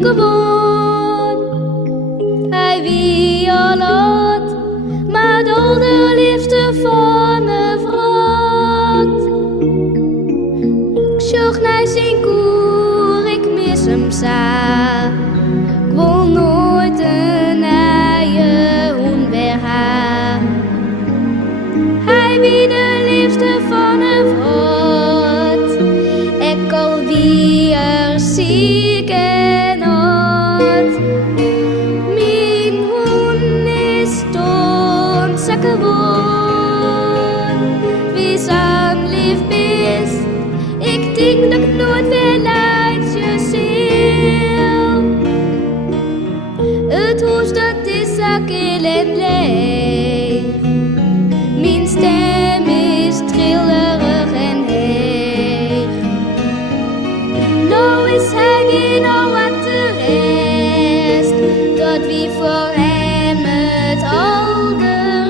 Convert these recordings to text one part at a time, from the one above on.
heel gewoon. Hij wie al had, maar de allerliefste van een vrouw. Ik zocht naar zijn koer, ik mis hem sa. Ik wil nooit een eigen hoen weer haar. Hij wie de liefste van een vrouw. Ik al wie er ziek en oud. Mijn hoen is dood, ze gewoon. Wie zijn lief is, ik denk dat ik nooit weer laat je ziel. Het huis dat is kil en leeg. Mijn stem is trillerig en heeg. Nou is hij geen al wat de rest, dat wie voor hem het allerbest.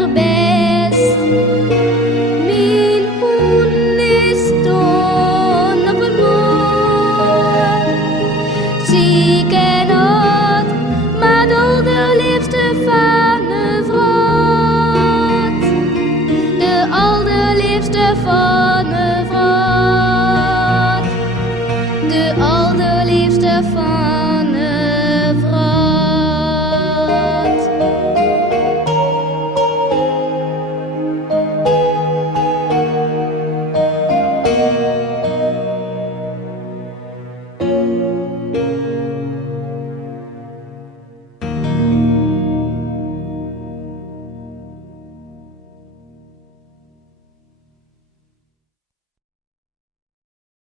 Mijn hoen is dood op een moor, ziek en oud, maar de allerliefste van een vrouw. De allerliefste van een vrouw. De allerliefste van een vrouw.